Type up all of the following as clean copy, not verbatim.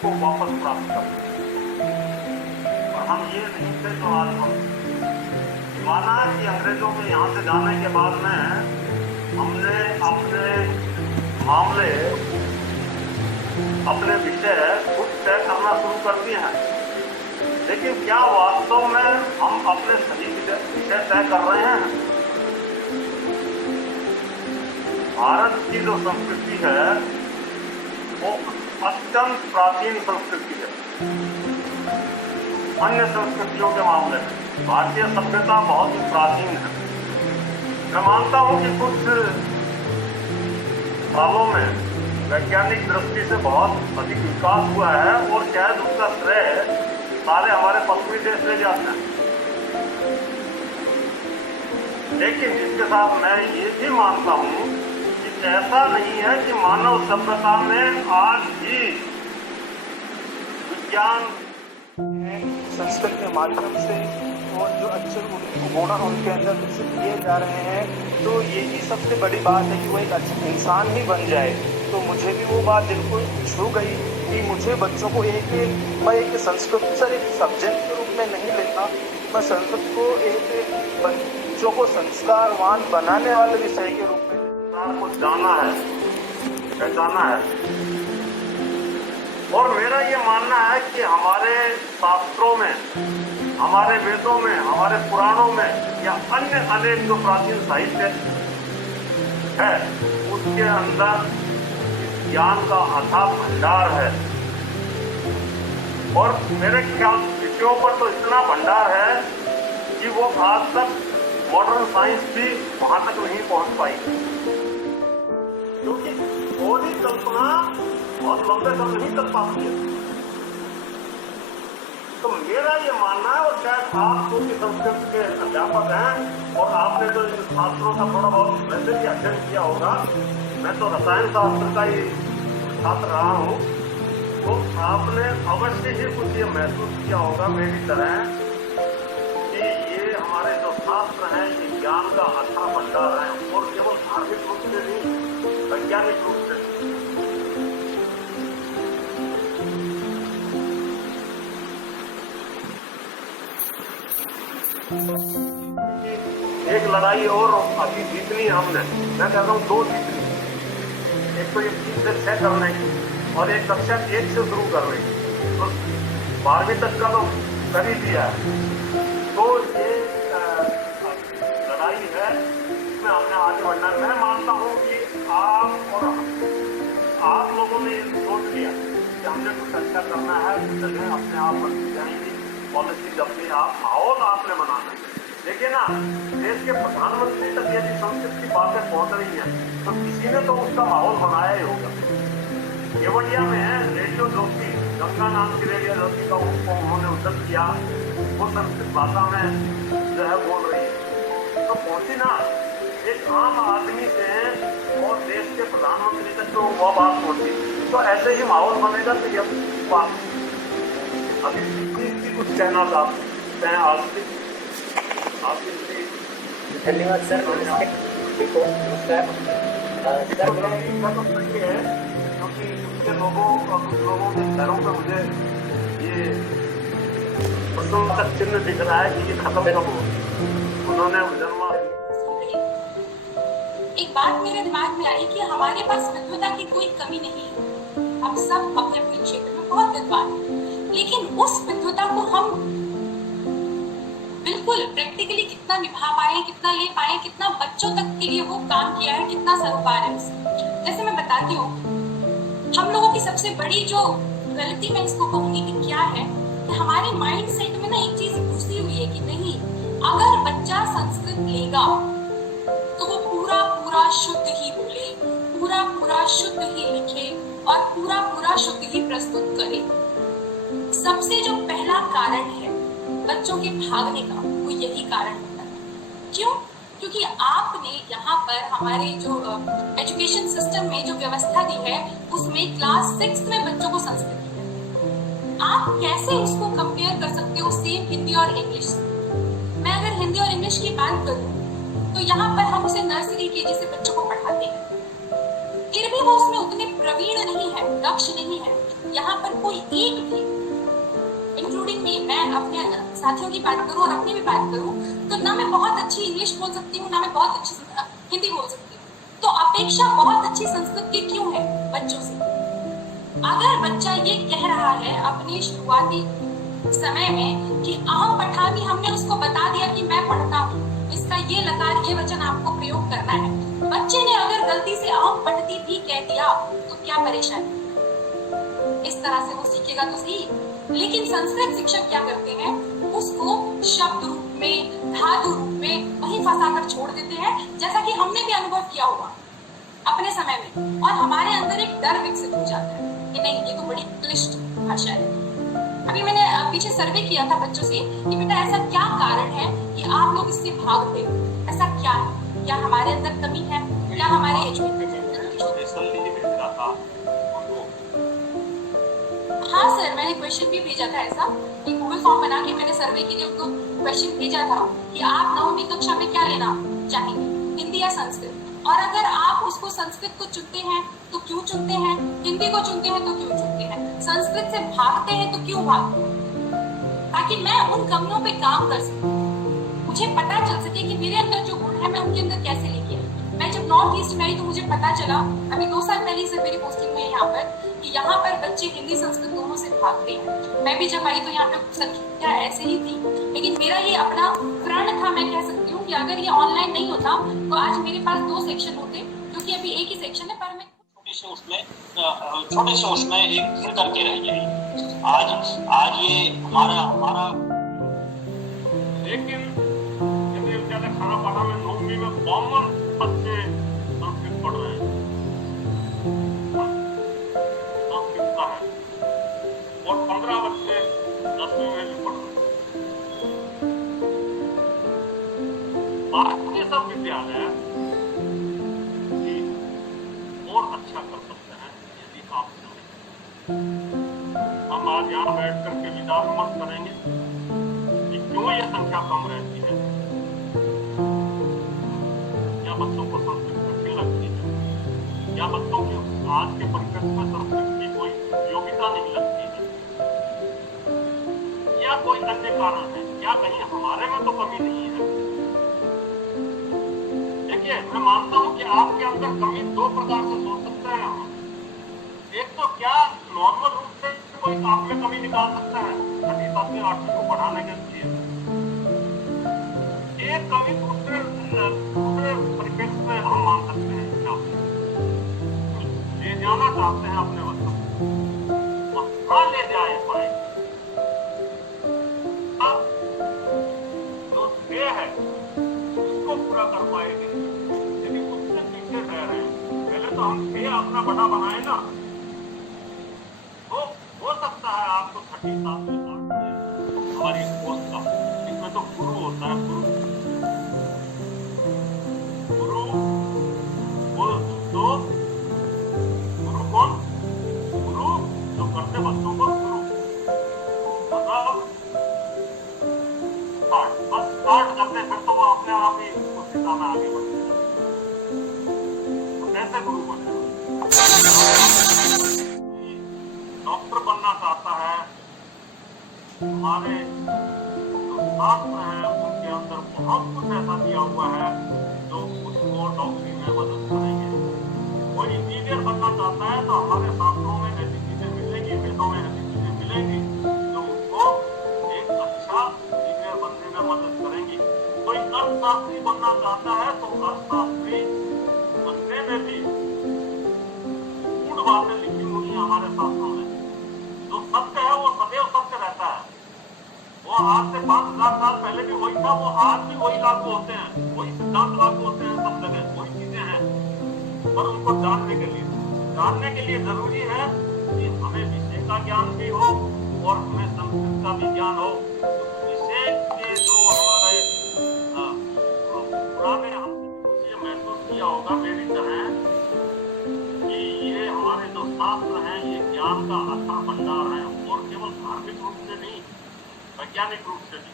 को वापस प्राप्त कर। और हम ये नहीं थे जो आज हम माना कि अंग्रेजों के यहाँ से जाने के बाद में हमने अपने मामले, अपने विषय खुद तय करना शुरू कर दिए हैं। लेकिन क्या वास्तव में हम अपने सही विषय तय कर रहे हैं? भारत की जो संस्कृति है वो अत्यंत प्राचीन संस्कृति है। अन्य संस्कृतियों के मामले में भारतीय सभ्यता बहुत ही प्राचीन है। मैं मानता हूं कि कुछ सालों में वैज्ञानिक दृष्टि से बहुत अधिक विकास हुआ है और शायद उसका श्रेय सारे हमारे पश्चिमी देश ले जाते हैं। लेकिन इसके साथ मैं ये भी मानता हूं कि ऐसा नहीं है कि मानव सभ्यता में आज भी विज्ञान संस्कृत के माध्यम से और जो अच्छे गुण उनके अंदर विकसित किए जा रहे हैं, तो ये ही सबसे बड़ी बात है कि वो एक अच्छा इंसान ही बन जाए। तो मुझे भी वो बात दिल को छू गई कि मुझे बच्चों को मैं एक संस्कृत सर एक सब्जेक्ट के रूप में नहीं लेता, मैं संस्कृत को एक बच्चों को संस्कारवान बनाने वाले विषय के रूप में को जाना है, पहचाना है। और मेरा ये मानना है कि हमारे शास्त्रों में, हमारे वेदों में, हमारे पुराणों में या अन्य अनेक जो प्राचीन साहित्य है उसके अंदर ज्ञान का अथाह भंडार है। और मेरे ख्याल विषयों पर तो इतना भंडार है कि वो आज तक मॉडर्न साइंस भी वहां तक नहीं पहुंच पाई, क्योंकि थोड़ी कल्पना बहुत लंबे समय नहीं कर पाती है। तो मेरा ये मानना है, और शायद आप जो कि संस्कृत के अध्यापक हैं और आपने जो इन शास्त्रों का थोड़ा बहुत वैसे भी अध्ययन किया होगा, मैं तो रसायन शास्त्र का ही छात्र रहा हूँ, तो आपने अवश्य ही कुछ ये महसूस किया होगा मेरी तरह कि ये हमारे जो शास्त्र हैं ये ज्ञान का अथाह भंडार है, और केवल धार्मिक रूप से नहीं, वैज्ञानिक रूप से। एक लड़ाई और अभी जीतनी है हमने, मैं कहता हूँ 2 जीतनी। एक तो ये 3 से 6 करने की और एक कक्षा 1 से शुरू करने की, तो 12वीं तक का तो कर ही दिया है। तो ये लड़ाई है, इसमें हमने आगे बढ़ना है। मैं मानता हूँ कि आप और आप लोगों ने सोच लिया कि हमने कुछ अच्छा करना है, चलें अपने आप बढ़ती जाएंगी पॉलिसी, अपने आप माहौल आपने बनाना है। देखिए ना, देश के प्रधानमंत्री तक यदि संस्कृत की बातें पहुंच रही हैं तो किसी ने तो उसका माहौल बनाया ही होगा। केवड़िया में है रेडियो ज्योति, गंगा नाम की रेडियो ज्योति का उन्होंने उद्घाटन किया, वो संस्कृत भाषा में जो है बोल रही है। तो पहुंची ना एक आम आदमी से और देश के प्रधानमंत्री तक तो वो बात पहुंची। तो ऐसे ही माहौल बनेगा तो ये बात अभी कुछ कहना चाहते हैं आपसे। धन्यवाद सर। नमस्कार सर। क्योंकि कुछ लोगों के घरों पे मुझे ये प्रश्न का चिन्ह दिख रहा है कि ये खत्म कब हो। उन्होंने जन्मा एक बात मेरे दिमाग में आई कि हमारे पास विद्वता की कोई कमी नहीं है, हम सब अपने अपने क्षेत्र में बहुत विद्वान हैं, लेकिन उस विद्वता को हम बिल्कुल प्रैक्टिकली कितना निभा पाए, कितना ले पाए, कितना बच्चों तक के लिए वो काम किया है, कितना सरोकार है उससे। जैसे मैं बताती हूँ, हम लोगों की सबसे बड़ी जो गलती मैं इसको कहूंगी कि क्या है कि हमारे माइंड सेट में ना एक चीज घुसी हुई है कि नहीं, अगर बच्चा संस्कृत लेगा तो वो पूरा पूरा शुद्ध ही बोले, पूरा पूरा शुद्ध ही लिखे और पूरा पूरा शुद्ध ही प्रस्तुत करे। सबसे जो पहला कारण है बच्चों के भागने का, वो यही कारण होता है। क्यों? क्योंकि आपने यहाँ पर हमारे जो एजुकेशन सिस्टम में जो व्यवस्था दी है उसमें क्लास 6 में बच्चों को संस्कृत है। आप कैसे उसको कंपेयर कर सकते हो सेम हिंदी और इंग्लिश से? मैं अगर हिंदी और इंग्लिश की बात करूँ तो यहाँ पर हम उसे नर्सरी के जैसे बच्चों को पढ़ाते हैं, फिर भी वो उसमें उतने प्रवीण नहीं है, दक्ष नहीं है। यहाँ पर कोई एक भी, इंक्लूडिंग मी, मैं अपने साथियों की बात करूँ और अपनी भी बात करूँ, तो ना मैं बहुत अच्छी इंग्लिश बोल सकती हूँ, ना मैं बहुत अच्छी हिंदी बोल सकती हूँ। तो अपेक्षा बहुत अच्छी संस्कृत की क्यों है बच्चों से? अगर बच्चा ये कह रहा है अपनी शुरुआती समय में कि अहम पठामि, हमने उसको बता दिया कि मैं पढ़ता हूँ, इसका ये लकार ये वचन आपको प्रयोग करना है, बच्चे ने अगर गलती से अहम पठती भी कह दिया तो क्या परेशानी? इस तरह से वो सीखेगा तो सही। लेकिन संस्कृत शिक्षक क्या करते हैं, उसको शब्द रूप में, धातु रूप में वही फंसाकर छोड़ देते हैं, जैसा कि हमने भी अनुभव किया होगा अपने समय में, और हमारे अंदर एक डर विकसित हो जाता है कि नहीं, ये तो बड़ी क्लिष्ट भाषा है। अभी मैंने पीछे सर्वे किया था बच्चों से कि बेटा ऐसा क्या कारण है कि आप लोग इससे भागते हो, ऐसा क्या है? क्या हमारे अंदर कमी है? क्या हमारे हाँ सर, मैंने क्वेश्चन भी भेजा था, ऐसा कि गूगल फॉर्म बना के मैंने सर्वे के लिए उनको क्वेश्चन भेजा था कि आप 9वीं कक्षा में क्या लेना चाहेंगे, हिंदी या संस्कृत? और अगर आप उसको संस्कृत को चुनते हैं तो क्यों चुनते हैं, हिंदी को चुनते हैं तो क्यों चुनते हैं, संस्कृत से भागते हैं तो क्यों भागते हैं? ताकि मैं उन कमियों पे काम कर सकूं, मुझे पता चल सके कि मेरे अंदर जो गुण है मैं उनके अंदर कैसे लेके आई। मैं जब नॉर्थ ईस्ट में आई तो मुझे पता चला, अभी 2 साल पहले से मेरी पोस्टिंग हुई है यहाँ पर, कि यहाँ पर बच्चे हिंदी संस्कृत दोनों से भागते हैं। मैं भी जब आई तो यहाँ पे संख्या ऐसे ही थी, लेकिन मेरा ये अपना प्रण था, मैं कह सकती हूँ कि अगर ये ऑनलाइन नहीं होता तो आज मेरे पास 2 सेक्शन होते, क्योंकि अभी एक ही सेक्शन है, पर मैं छोटे से उसमें एक घिर करके रह गई। आज ये हमारा लेकिन यदि ज्यादा खाना पाना में 9वीं में 52 बच्चे संस्कृत पढ़ रहे हैं, संस्कृत का है, और 15 बच्चे 10वीं में भी पढ़ रहे हैं। बाकी सब विद्यालय और अच्छा कर सकते हैं यदि आप चाहें। हम आज यहाँ बैठ करके विचार मत करेंगे कि क्यों ये संख्या कम रहती है, क्या बच्चों को संस्कृत कठिन लगती है, क्या बच्चों की आज के परिप्रेक्ष्य में संस्कृत की कोई योग्यता नहीं लगती है, या कोई अन्य कारण है, क्या कहीं हमारे में तो कमी नहीं है? देखिए, मैं मानता हूँ कि आपके अंदर कमी 2 प्रकार से सोच सकते हैं हम। एक तो क्या नॉर्मल रूप से कोई आप में कमी निकाल सकता है 6वीं 7वीं 8वीं को पढ़ाने के लिए, एक कमी दूसरे परिप्रेक्ष्य में हम मान सकते हैं। ले जाना चाहते हैं अपने बच्चों को, वहां ले जाए पाए, अब जो ध्येय है उसको पूरा कर पाएंगे। यदि उससे पीछे रह रहे हैं, पहले तो हम ध्येय अपना बड़ा बनाए ना, तो हो सकता है आपको 30 साल के बाद हमारी पोस्ट का, इसमें तो गुरु होता है, गुरु कौन? गुरु जो करते बच्चों को गुरु, मतलब बस स्टार्ट करते, फिर तो वो अपने आप ही उस दिशा में आगे बढ़ते हैं। तो कैसे गुरु बने? डॉक्टर बनना चाहता है, हमारे जो छात्र हैं उनके अंदर बहुत कुछ ऐसा दिया हुआ है जो उसको डॉक्टरी में मदद करेंगे। कोई इंजीनियर बनना चाहता है तो हमारे शास्त्रों में ऐसी चीजें मिलेंगी, वेदों में ऐसी चीजें मिलेंगी जो उसको एक अच्छा इंजीनियर बनने में मदद करेंगी। कोई अर्थशास्त्री बनना चाहता है तो अर्थशास्त्री बनने में भी गूढ़ बातें लिखी हुई हैं हमारे शास्त्रों में। जो सत्य है वो सदैव सत्य रहता है, वो आज से 5000 साल पहले भी वही था, वो आज भी वही लागू होते हैं, वही सिद्धांत लागू होते हैं सब जगह, वही चीजें हैं। पर उनको जानने के लिए जरूरी है कि हमें विषय का ज्ञान भी हो और हमें संस्कृत का भी ज्ञान हो। विषय के जो हमारे पुराने हमने महसूस किया होगा मेरी तरह कि ये हमारे जो शास्त्र हैं ये ज्ञान का अथाह भंडार है, और केवल धार्मिक रूप से नहीं, वैज्ञानिक रूप से भी।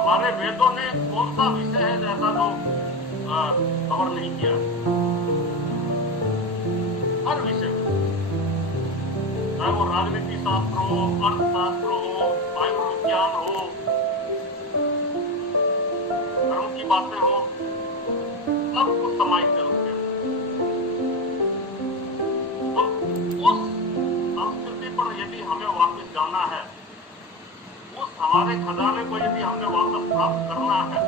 हमारे वेदों ने कौन सा विषय है जैसा जो कवर नहीं किया? हर विषय चाहे वो राजनीति शास्त्र हो, अर्थशास्त्र हो, आयुर्विज्ञान हो, धर्म की बातें हो, सब कुछ समाहित है उसके अंदर। तो उस संस्कृति पर यदि हमें वापस जाना है, उस हमारे खजाने को यदि हमें वापस प्राप्त करना है,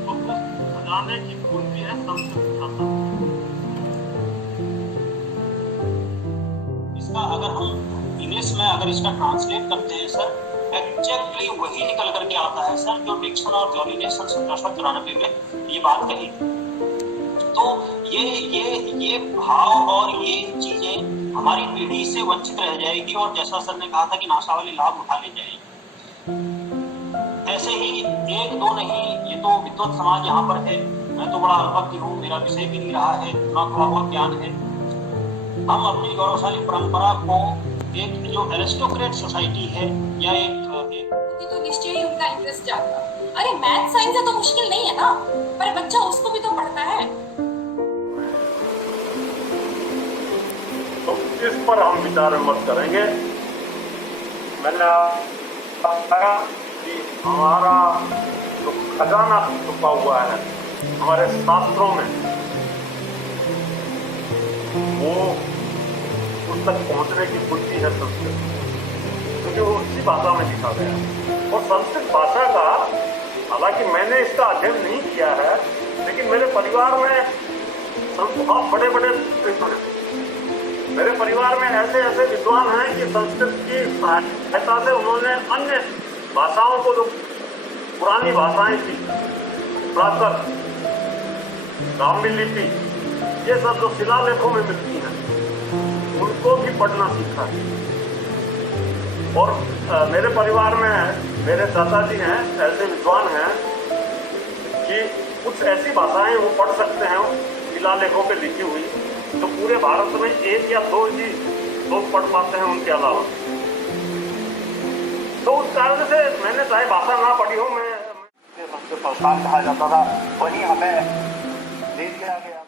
तो उस खजाने की कुंजी है संस्कृत भाषा। इसका अगर हम इंग्लिश में अगर इसका ट्रांसलेट करते हैं सर, एग्जैक्टली वही निकल करके आता है सर जो डिक्सन और जॉली ने सन 1794 में ये बात कही। तो ये भाव और ये चीजें हमारी पीढ़ी से वंचित रह जाएगी और जैसा सर ने कहा था कि नाशा वाले लाभ उठा ले जाएगी। ऐसे ही एक दो नहीं, ये तो विद्वत समाज यहाँ पर है, मैं तो बड़ा अल्पज्ञ हूँ, मेरा विषय भी नहीं रहा है, ना थोड़ा बहुत ज्ञान है। हम अपनी गौरवशाली परंपरा को एक जो एरिस्टोक्रेट सोसाइटी है या एक तो निश्चय ही उनका इंटरेस्ट जागा। अरे मैथ साइंस है तो मुश्किल नहीं है ना, पर बच्चा उसको भी तो पढ़ता है। तो इस पर हम विचार विमर्श करेंगे। मैंने कहा कि हमारा जो खजाना छुपा हुआ है हमारे शास्त्रों में, वो उस तक पहुंचने की कुंजी है संस्कृत, क्योंकि वो उसी भाषा में लिखा गया। और संस्कृत भाषा का, हालांकि मैंने इसका अध्ययन नहीं किया है, लेकिन मेरे परिवार में बहुत बड़े बड़े, मेरे परिवार में ऐसे ऐसे विद्वान हैं कि संस्कृत की सहायता से उन्होंने अन्य भाषाओं को, जो पुरानी भाषाएं थी, प्राकृत, ब्राह्मी लिपि, ये सब जो शिलालेखों में मिलती हैं, उनको भी पढ़ना सीखा है। और मेरे परिवार में मेरे दादाजी हैं, ऐसे विद्वान हैं कि कुछ ऐसी भाषाएं वो पढ़ सकते हैं शिलालेखों पे लिखी हुई, तो पूरे भारत में एक या दो ही लोग पढ़ पाते हैं उनके अलावा। तो उस कारण से मैंने चाहे भाषा ना पढ़ी हो, मैं सबसे परेशान कहा जाता था, वही हमें दे दिया गया।